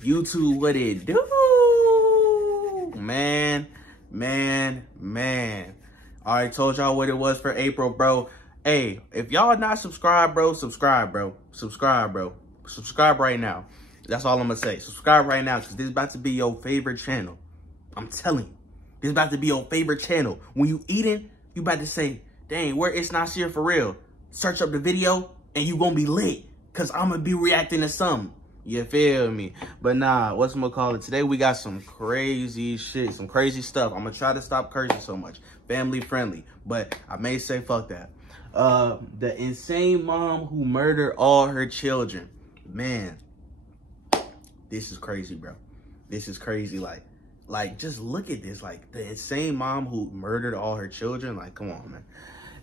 YouTube, what it do? Man. I already told y'all what it was for April, bro. Hey, if y'all not subscribed, bro, subscribe, bro. Subscribe right now. That's all I'm gonna say. Subscribe right now, because this is about to be your favorite channel. I'm telling you. This is about to be your favorite channel. When you eating, you about to say, dang, where It's Nasir for real? Search up the video, and you gonna be lit, because I'm gonna be reacting to something. You feel me? But nah, what's I'm gonna call it? Today we got some crazy shit, some crazy stuff. I'm gonna try to stop cursing so much. Family friendly. But I may say fuck that. The insane mom who murdered all her children. Man, this is crazy, bro. This is crazy. Like, just look at this. Like, the insane mom who murdered all her children. Like, come on, man.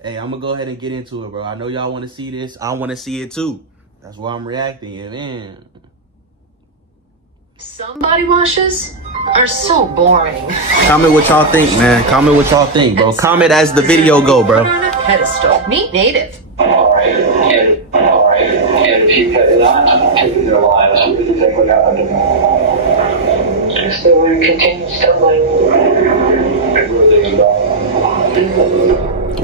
Hey, I'm gonna go ahead and get into it, bro. I know y'all want to see this. I want to see it too. That's why I'm reacting, man. Some body washes are so boring. Comment what y'all think, man. Comment what y'all think, bro. Comment as the video go, bro. On a pedestal. Meet Native. Alright, and if you had not taken their lives, what do you think would happen to them? So we continue stumbling. And where they go?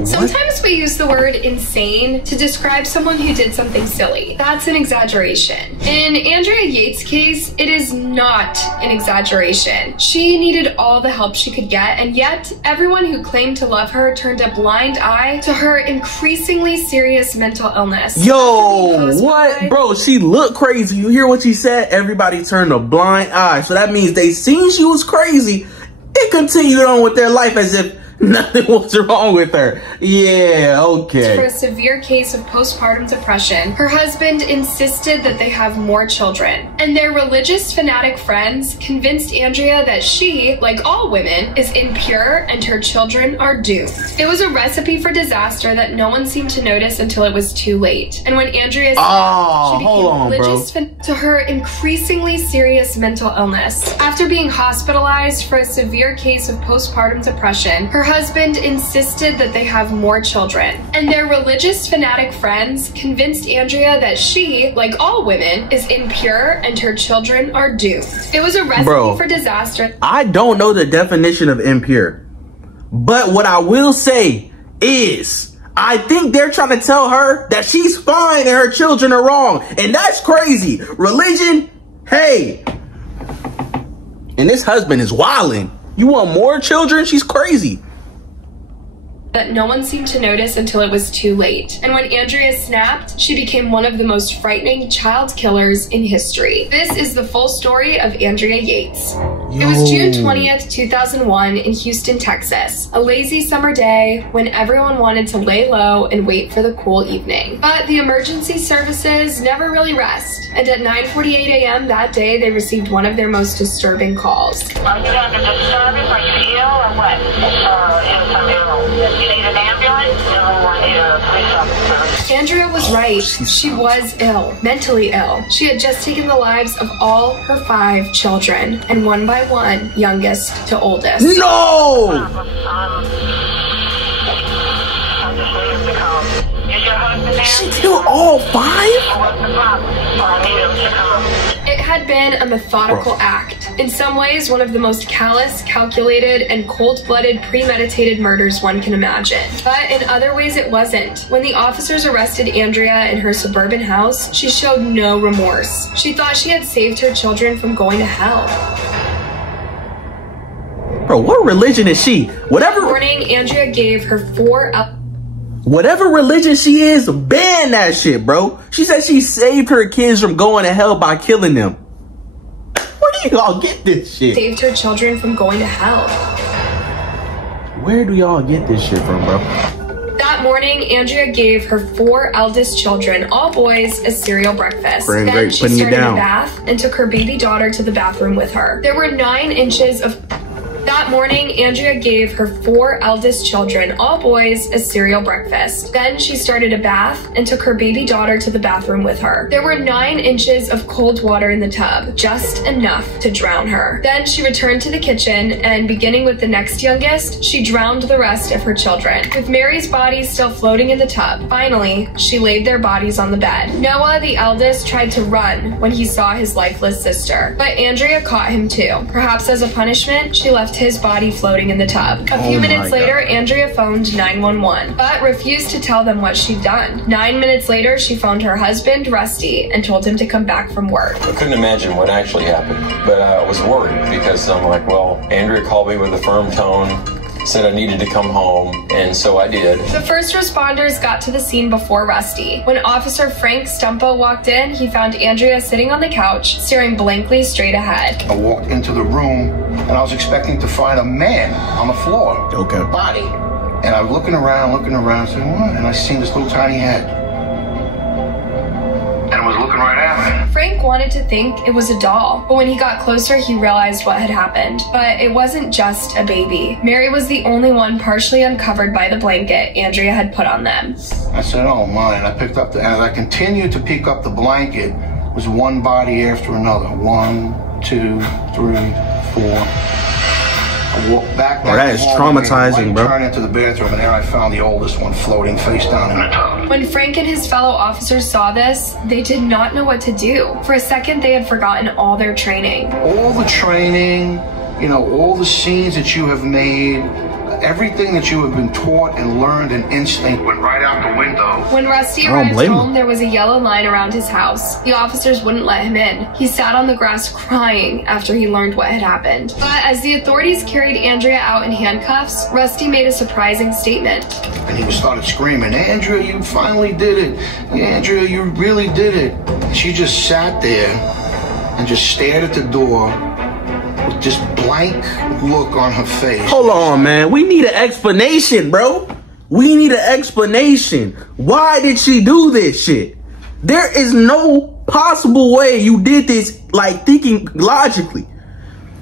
Sometimes we use the word insane to describe someone who did something silly. That's an exaggeration. In Andrea Yates' case, it is not an exaggeration. She needed all the help she could get, and yet everyone who claimed to love her turned a blind eye to her increasingly serious mental illness. Yo, what? Bro, she looked crazy. You hear what she said? Everybody turned a blind eye. So that means they seen she was crazy and continued on with their life as if nothing was wrong with her. Yeah, okay. For a severe case of postpartum depression, her husband insisted that they have more children. And their religious fanatic friends convinced Andrea that she, like all women, is impure and her children are doomed. It was a recipe for disaster that no one seemed to notice until it was too late. And when Andrea she became religious to her increasingly serious mental illness. After being hospitalized for a severe case of postpartum depression, her husband insisted that they have more children. And their religious fanatic friends convinced Andrea that she, like all women, is impure and her children are doomed. It was a recipe for disaster. I don't know the definition of impure, but what I will say is I think they're trying to tell her that she's fine and her children are wrong. And that's crazy. Religion, hey. And this husband is wilding. You want more children? She's crazy. That no one seemed to notice until it was too late. And when Andrea snapped, she became one of the most frightening child killers in history. This is the full story of Andrea Yates. It was June 20th, 2001 in Houston, Texas. A lazy summer day when everyone wanted to lay low and wait for the cool evening. But the emergency services never really rest. And at 9:48 a.m. that day, they received one of their most disturbing calls. Are you having a disturbance? Are you ill or what? Yes, I'm ill. You need an ambulance? No, I need a police officer. Andrea was right. She was ill, mentally ill. She had just taken the lives of all her 5 children, and one by one, youngest to oldest. No! I'm just waiting to come. Is your husband there? She killed all 5? What's the problem? I need him to come. It had been a methodical act. In some ways, one of the most callous, calculated, and cold-blooded, premeditated murders one can imagine. But in other ways, it wasn't. When the officers arrested Andrea in her suburban house, she showed no remorse. She thought she had saved her children from going to hell. Bro, what religion is she? Whatever Morning, Andrea gave her 4 Whatever religion she is, ban that shit, bro. She said she saved her kids from going to hell by killing them. Where do y'all get this shit? Saved her children from going to hell. Where do y'all get this shit from, bro? That morning, Andrea gave her 4 eldest children, all boys, a cereal breakfast. Then she started a bath and took her baby daughter to the bathroom with her. There were 9 inches of That morning, Andrea gave her 4 eldest children, all boys, a cereal breakfast. Then she started a bath and took her baby daughter to the bathroom with her. There were 9 inches of cold water in the tub, just enough to drown her. Then she returned to the kitchen and, beginning with the next youngest, she drowned the rest of her children. With Mary's body still floating in the tub, finally, she laid their bodies on the bed. Noah, the eldest, tried to run when he saw his lifeless sister, but Andrea caught him too. Perhaps as a punishment, she left his body floating in the tub. A few minutes later, Andrea phoned 911, but refused to tell them what she'd done. 9 minutes later, she phoned her husband, Rusty, and told him to come back from work. I couldn't imagine what actually happened, but I was worried because I'm like, well, Andrea called me with a firm tone, said I needed to come home, and so I did. The first responders got to the scene before Rusty. When Officer Frank Stumpo walked in, he found Andrea sitting on the couch, staring blankly straight ahead. I walked into the room, and I was expecting to find a man on the floor. Okay. A body. And I was looking around, saying, what? And I seen this little tiny head. And it was looking right at me. Frank wanted to think it was a doll, but when he got closer, he realized what had happened. But it wasn't just a baby. Mary was the only one partially uncovered by the blanket Andrea had put on them. I said, oh my, and I picked up and as I continued to pick up the blanket, was one body after another. 1, 2, 3, 4. I walked back that is traumatizing, bro. Turned into the bathroom, and there I found the oldest one floating face down in the tub. When Frank and his fellow officers saw this, they did not know what to do. For a second, they had forgotten all their training. All the training, you know, all the scenes that you have made, everything that you have been taught and learned and instinct went right out the window. When Rusty arrived home, there was a yellow line around his house. The officers wouldn't let him in. He sat on the grass crying after he learned what had happened. But as the authorities carried Andrea out in handcuffs, Rusty made a surprising statement. And he started screaming, Andrea, you finally did it. Andrea, you really did it. She just sat there and just stared at the door with this blank look on her face. Hold on, man. We need an explanation, bro. We need an explanation. Why did she do this shit? There is no possible way you did this, like, thinking logically.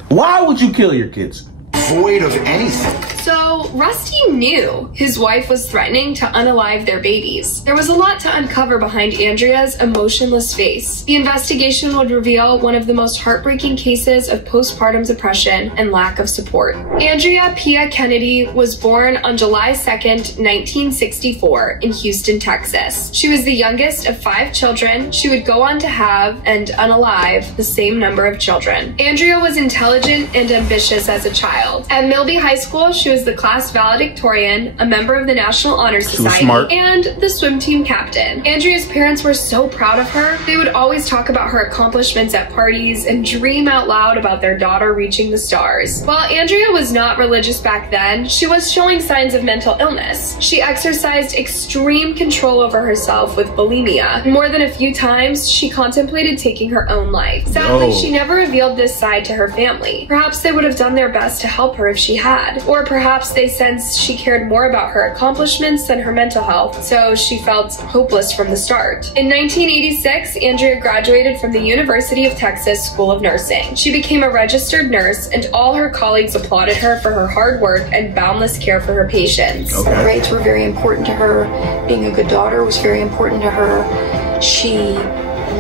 Why would you kill your kids? Void of anything. So Rusty knew his wife was threatening to unalive their babies. There was a lot to uncover behind Andrea's emotionless face. The investigation would reveal one of the most heartbreaking cases of postpartum depression and lack of support. Andrea Pia Kennedy was born on July 2nd, 1964 in Houston, Texas. She was the youngest of 5 children. She would go on to have and unalive the same number of children. Andrea was intelligent and ambitious as a child. At Milby High School, she was the class valedictorian, a member of the National Honor Society, and the swim team captain. Andrea's parents were so proud of her. They would always talk about her accomplishments at parties and dream out loud about their daughter reaching the stars. While Andrea was not religious back then, she was showing signs of mental illness. She exercised extreme control over herself with bulimia. More than a few times, she contemplated taking her own life. Sadly, she never revealed this side to her family. Perhaps they would have done their best to help her if she had, or perhaps they sensed she cared more about her accomplishments than her mental health, so she felt hopeless from the start. In 1986, Andrea graduated from the University of Texas School of Nursing. She became a registered nurse, and all her colleagues applauded her for her hard work and boundless care for her patients. Grades were very important to her. Being a good daughter was very important to her. She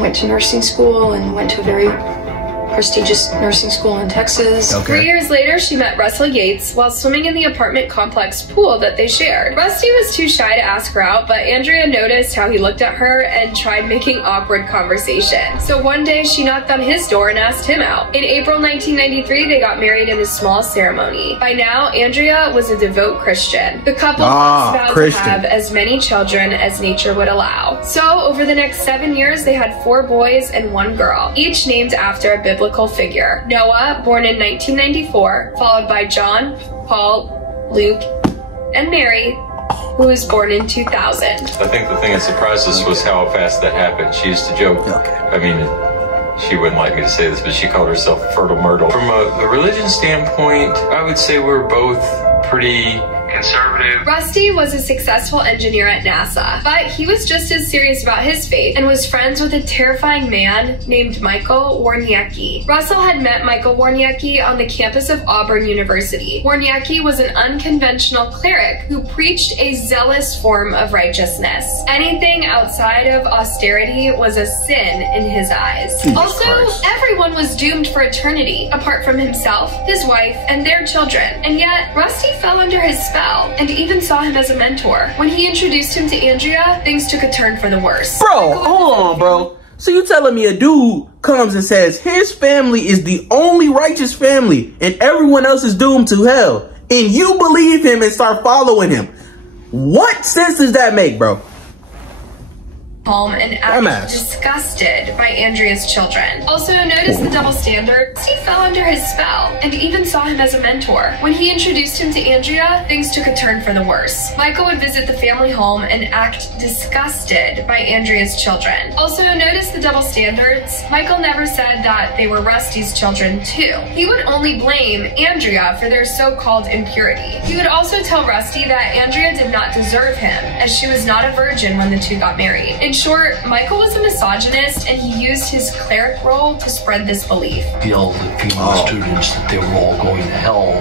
went to nursing school and went to a very prestigious nursing school in Texas. 3 years later, she met Russell Yates while swimming in the apartment complex pool that they shared. Rusty was too shy to ask her out, but Andrea noticed how he looked at her and tried making awkward conversation. So one day, she knocked on his door and asked him out. In April 1993, they got married in a small ceremony. By now, Andrea was a devout Christian. The couple vowed to have as many children as nature would allow. So over the next 7 years, they had 4 boys and 1 girl, each named after a biblical figure. Noah, born in 1994, followed by John, Paul, Luke, and Mary, who was born in 2000. I think the thing that surprised us was how fast that happened. She used to joke. I mean, she wouldn't like me to say this, but she called herself Fertile Myrtle. From a religion standpoint, I would say we're both pretty conservative. Rusty was a successful engineer at NASA, but he was just as serious about his faith and was friends with a terrifying man named Michael Warniecki. Russell had met Michael Warniecki on the campus of Auburn University. Warniecki was an unconventional cleric who preached a zealous form of righteousness. Anything outside of austerity was a sin in his eyes. Also, everyone was doomed for eternity, apart from himself, his wife, and their children. And yet, Rusty fell under his spell and even saw him as a mentor. When he introduced him to Andrea, things took a turn for the worse. Bro, hold on, bro. So you telling me a dude comes and says his family is the only righteous family and everyone else is doomed to hell, and you believe him and start following him? What sense does that make, bro? Home and acted disgusted by Andrea's children. Also, notice the double standard. He fell under his spell and even saw him as a mentor. When he introduced him to Andrea, things took a turn for the worse. Michael would visit the family home and act disgusted by Andrea's children. Also, notice the double standards. Michael never said that they were Rusty's children too. He would only blame Andrea for their so-called impurity. He would also tell Rusty that Andrea did not deserve him, as she was not a virgin when the two got married. In short, Michael was a misogynist, and he used his cleric role to spread this belief. He yelled at female students that they were all going to hell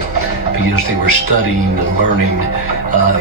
because they were studying and learning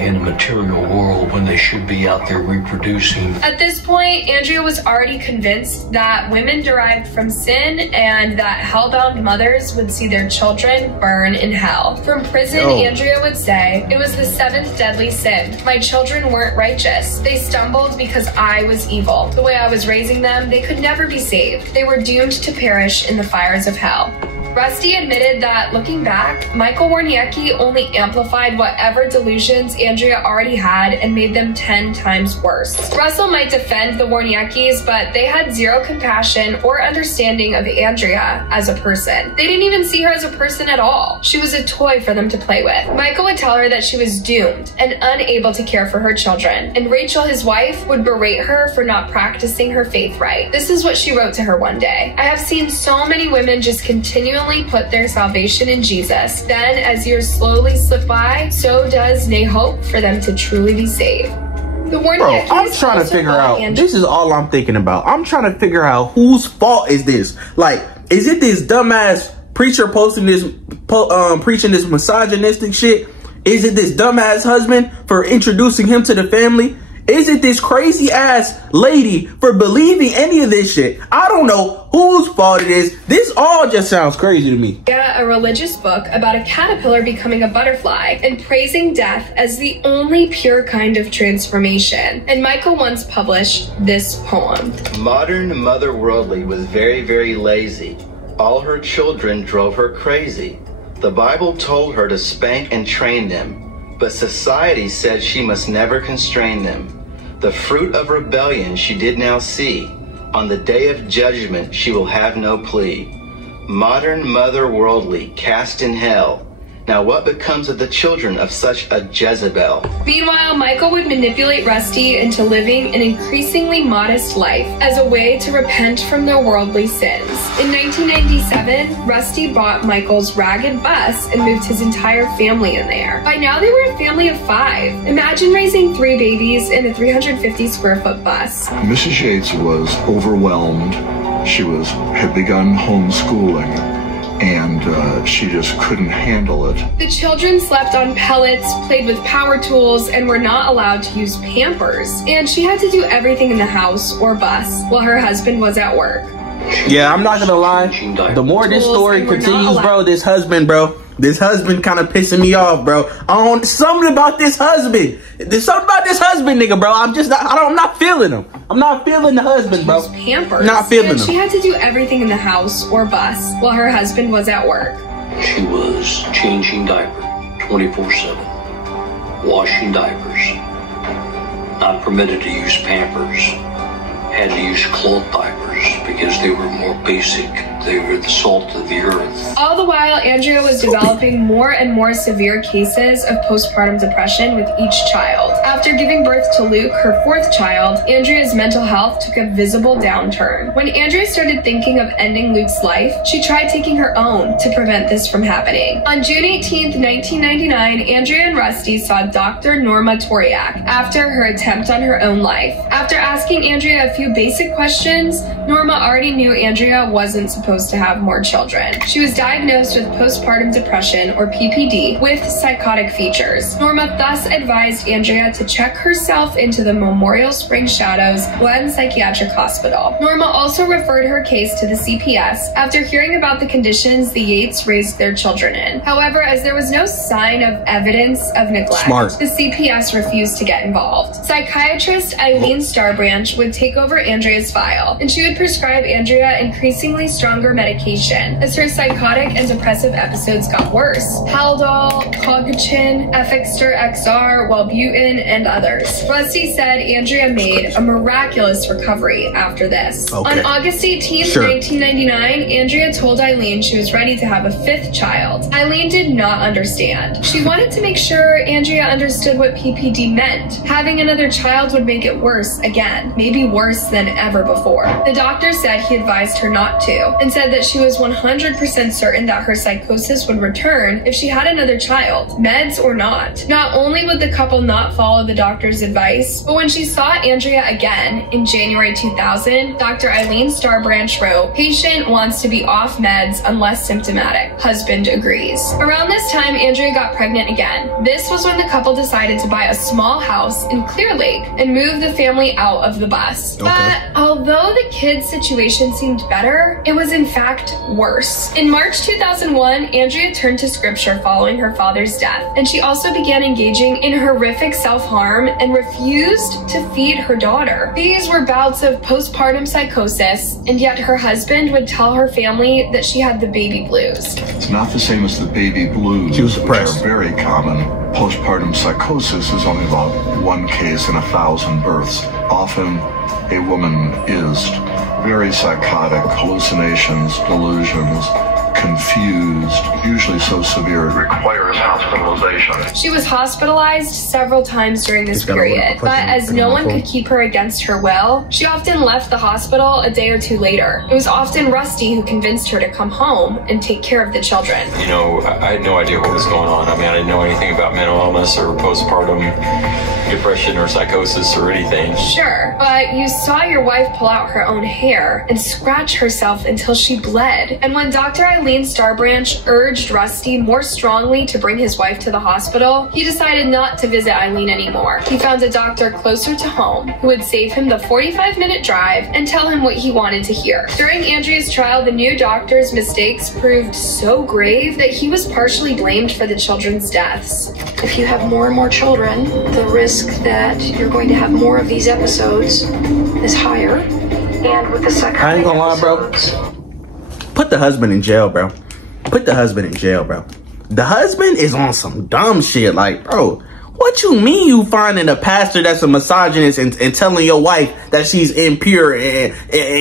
in a material world when they should be out there reproducing. At this point, Andrea was already convinced that women derived from sin and that hellbound mothers would see their children burn in hell. From prison, Andrea would say, "It was the 7th deadly sin. My children weren't righteous. They stumbled because I was evil. The way I was raising them, they could never be saved. They were doomed to perish in the fires of hell." Rusty admitted that, looking back, Michael Warniecki only amplified whatever delusions Andrea already had and made them 10 times worse. Russell might defend the Warnieckis, but they had zero compassion or understanding of Andrea as a person. They didn't even see her as a person at all. She was a toy for them to play with. Michael would tell her that she was doomed and unable to care for her children, and Rachel, his wife, would berate her for not practicing her faith right. This is what she wrote to her one day. "I have seen so many women just continually put their salvation in Jesus. Then, as years slowly slip by, so does they hope for them to truly be saved." Bro, I'm trying to figure out, this is all I'm thinking about. I'm trying to figure out whose fault is this? Like, is it this dumbass preacher posting this, preaching this misogynistic shit? Is it this dumbass husband for introducing him to the family? Is it this crazy ass lady for believing any of this shit? I don't know whose fault it is. This all just sounds crazy to me. Yeah, a religious book about a caterpillar becoming a butterfly and praising death as the only pure kind of transformation. And Michael once published this poem. Modern Mother Worldly was very, very lazy. All her children drove her crazy. The Bible told her to spank and train them, but society said she must never constrain them. The fruit of rebellion she did now see. On the day of judgment she will have no plea. Modern Mother Worldly, cast in hell. Now what becomes of the children of such a Jezebel? Meanwhile, Michael would manipulate Rusty into living an increasingly modest life as a way to repent from their worldly sins. In 1997, Rusty bought Michael's ragged bus and moved his entire family in there. By now, they were a family of 5. Imagine raising 3 babies in a 350 square foot bus. Mrs. Yates was overwhelmed. She had begun homeschooling, and she just couldn't handle it. The children slept on pellets, played with power tools, and were not allowed to use Pampers. And she had to do everything in the house or bus while her husband was at work. Yeah, I'm not gonna lie. The more this story continues, bro, this husband kind of pissing me off, bro. Something about this husband. There's something about this husband, nigga, bro. I'm not feeling him. I'm not feeling the husband, bro. Pampers. Not feeling him. She had to do everything in the house or bus while her husband was at work. She was changing diapers 24/7, washing diapers, not permitted to use Pampers, had to use cloth diapers. others because they were more basic. They were the salt of the earth. All the while, Andrea was developing more and more severe cases of postpartum depression with each child. After giving birth to Luke, her fourth child, Andrea's mental health took a visible downturn. When Andrea started thinking of ending Luke's life, she tried taking her own to prevent this from happening. On June 18th, 1999, Andrea and Rusty saw Dr. Norma Toriak after her attempt on her own life. After asking Andrea a few basic questions, Norma already knew Andrea wasn't supposed to have more children. She was diagnosed with postpartum depression, or PPD, with psychotic features. Norma thus advised Andrea to check herself into the Memorial Spring Shadows Glen Psychiatric Hospital. Norma also referred her case to the CPS after hearing about the conditions the Yates raised their children in. However, as there was no sign of evidence of neglect, the CPS refused to get involved. Psychiatrist Eileen Starbranch would take over Andrea's file, and she would prescribe Andrea increasingly stronger medication as her psychotic and depressive episodes got worse. Haldol, Cogachin, Effextor XR, Wellbutrin, and others. Rusty said Andrea made a miraculous recovery after this. On August 18th, 1999, Andrea told Eileen she was ready to have a fifth child. Eileen did not understand. She wanted to make sure Andrea understood what PPD meant. Having another child would make it worse again, maybe worse than ever before. The doctor said he advised her not to, and said that she was 100% certain that her psychosis would return if she had another child, meds or not. Not only would the couple not follow the doctor's advice, but when she saw Andrea again in January 2000, Dr. Eileen Starbranch wrote, "Patient wants to be off meds unless symptomatic. Husband agrees." Around this time, Andrea got pregnant again. This was when the couple decided to buy a small house in Clear Lake and move the family out of the bus. But although the kids' situation seemed better, it was in fact worse. In March 2001, Andrea turned to scripture following her father's death, and she also began engaging in horrific self-harm and refused to feed her daughter. These were bouts of postpartum psychosis, and yet her husband would tell her family that she had the baby blues. It's not the same as the baby blues, She was depressed. which are very common. Postpartum psychosis is only about 1 case in 1,000 births. Often, a woman is very psychotic, hallucinations, delusions, confused, usually so severe it requires hospitalization. She was hospitalized several times during this period, but as no one could keep her against her will, she often left the hospital a day or two later. It was often Rusty who convinced her to come home and take care of the children. You know, I had no idea what was going on. I mean, I didn't know anything about mental illness or postpartum depression or psychosis or anything. Sure, but you saw your wife pull out her own hair and scratch herself until she bled. And when Dr. Eileen Starbranch urged Rusty more strongly to bring his wife to the hospital, he decided not to visit Eileen anymore. He found a doctor closer to home who would save him the 45-minute drive and tell him what he wanted to hear. During Andrea's trial, the new doctor's mistakes proved so grave that he was partially blamed for the children's deaths. If you have more and more children, the risk that you're going to have more of these episodes is higher. And with the psychotic I ain't gonna lie, bro. Put the husband in jail, bro. Put the husband in jail, bro. The husband is on some dumb shit. Like, bro, what you mean you finding a pastor that's a misogynist and telling your wife that she's impure and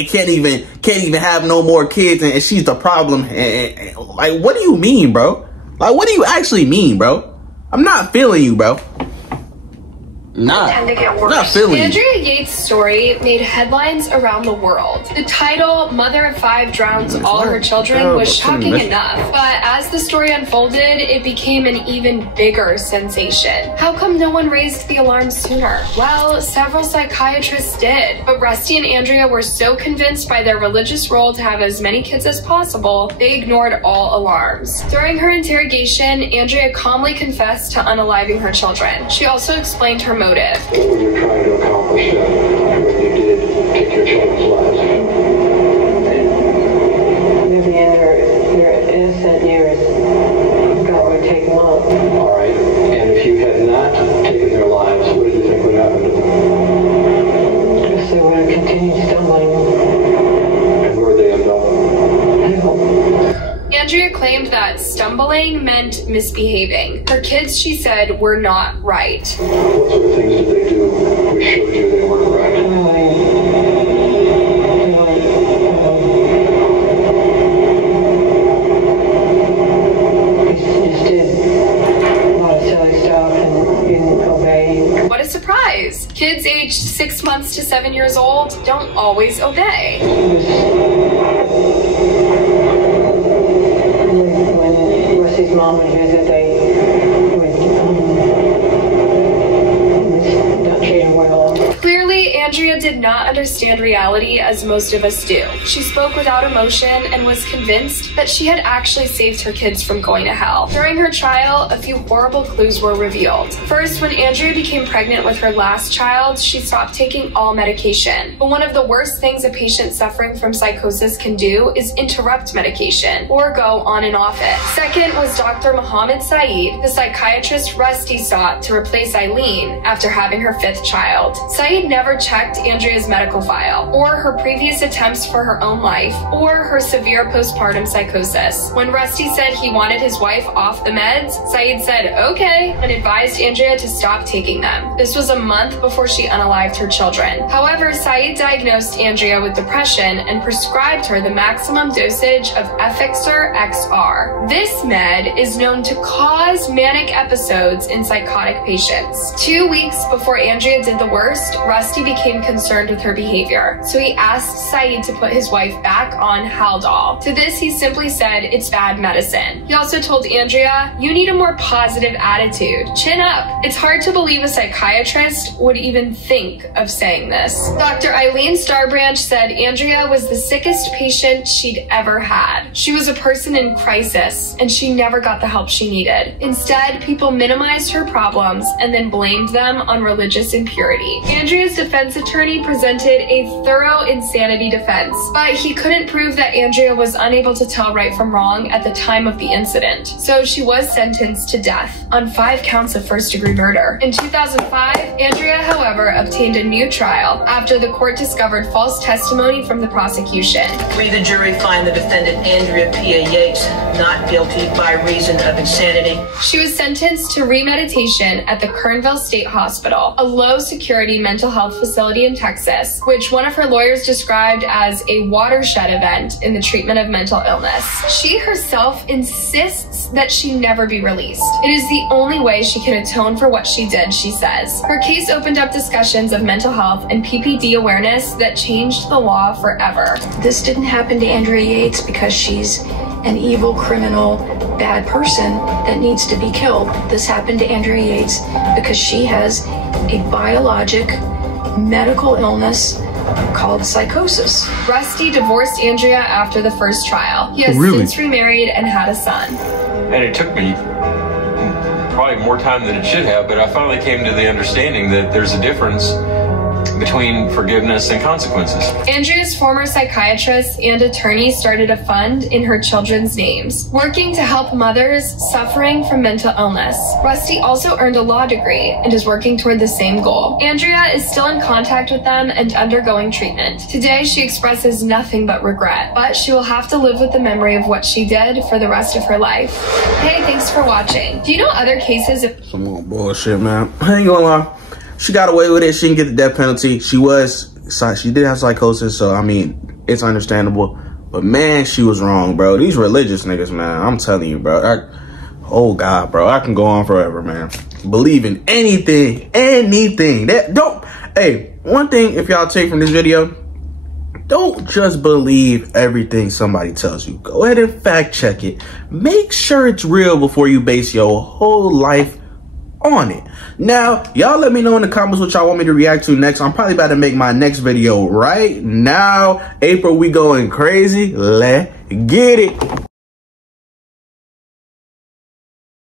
can't even have no more kids and she's the problem? And like, what do you mean, bro? Like, what do you actually mean, bro? I'm not feeling you, bro. Not feeling you. Andrea Yates' story made headlines around the world. The title, "Mother of 5 Drowns All Her Children," was shocking enough. But as the story unfolded, it became an even bigger sensation. How come no one raised the alarm sooner? Well, several psychiatrists did. But Rusty and Andrea were so convinced by their religious role to have as many kids as possible, they ignored all alarms. During her interrogation, Andrea calmly confessed to unaliving her children. She also explained her motive. What were you trying to accomplish when you did take your children's lives? Maybe in your innocent years, God would take them up. All right. And if you had not taken their lives, what did you think would happen to them? I guess they would have continued stumbling. And where would they end up? Andrea claimed that stumbling meant misbehaving. Her kids, she said, were not right. What sort of things did they do which showed you they weren't right? aged 6 months to 7 years old, don't always obey. When Rusty's mom would visit, they would not treat him well. Clearly, Andrea did not understand reality as most of us do. She spoke without emotion and was convinced that she had actually saved her kids from going to hell. During her trial, a few horrible clues were revealed. First, when Andrea became pregnant with her last child, she stopped taking all medication. But one of the worst things a patient suffering from psychosis can do is interrupt medication or go on and off it. Second was Dr. Mohammed Saeed, the psychiatrist Rusty sought to replace Eileen after having her 5th child. Saeed never checked Andrea's medical file, or her previous attempts for her own life, or her severe postpartum psychosis. When Rusty said he wanted his wife off the meds, Saeed said okay and advised Andrea to stop taking them. This was a month before she unalived her children. However, Saeed diagnosed Andrea with depression and prescribed her the maximum dosage of Effexor XR. This med is known to cause manic episodes in psychotic patients. 2 weeks before Andrea did the worst, Rusty became concerned with her behavior, so he asked Saeed to put his wife back on Haldol. To this, he simply said, "It's bad medicine." He also told Andrea, "You need a more positive attitude. Chin up." It's hard to believe a psychiatrist would even think of saying this. Dr. Eileen Starbranch said Andrea was the sickest patient she'd ever had. She was a person in crisis, and she never got the help she needed. Instead, people minimized her problems and then blamed them on religious impurity. Andrea's defense attorney presented a thorough insanity defense, but he couldn't prove that Andrea was unable to tell right from wrong at the time of the incident. So she was sentenced to death on 5 counts of first-degree murder. In 2005, Andrea, however, obtained a new trial after the court discovered false testimony from the prosecution. We, the jury, find the defendant Andrea Pia Yates not guilty by reason of insanity. She was sentenced to remeditation at the Kernville State Hospital, a low-security mental health facility in Texas, which one of her lawyers described as a watershed event in the treatment of mental illness. She herself insists that she never be released. It is the only way she can atone for what she did, she says. Her case opened up discussions of mental health and PPD awareness that changed the law forever. This didn't happen to Andrea Yates because she's an evil, criminal, bad person that needs to be killed. This happened to Andrea Yates because she has a biologic medical illness called psychosis. Rusty divorced Andrea after the first trial. He has since remarried and had a son. And it took me probably more time than it should have, but I finally came to the understanding that there's a difference between forgiveness and consequences. Andrea's former psychiatrist and attorney started a fund in her children's names, working to help mothers suffering from mental illness. Rusty also earned a law degree and is working toward the same goal. Andrea is still in contact with them and undergoing treatment. Today, she expresses nothing but regret, but she will have to live with the memory of what she did for the rest of her life. Hey, thanks for watching. Do you know other cases of— Some more bullshit, man. I ain't gonna lie. She got away with it. She didn't get the death penalty. She did have psychosis, so I mean, it's understandable. But man, she was wrong, bro. These religious niggas, man. I'm telling you, bro. Oh God, bro. I can go on forever, man. Believe in anything. Hey, one thing if y'all take from this video, don't just believe everything somebody tells you. Go ahead and fact check it. Make sure it's real before you base your whole life on it. Now, y'all let me know in the comments what y'all want me to react to next. I'm probably about to make my next video right now. April, we going crazy. Let's get it.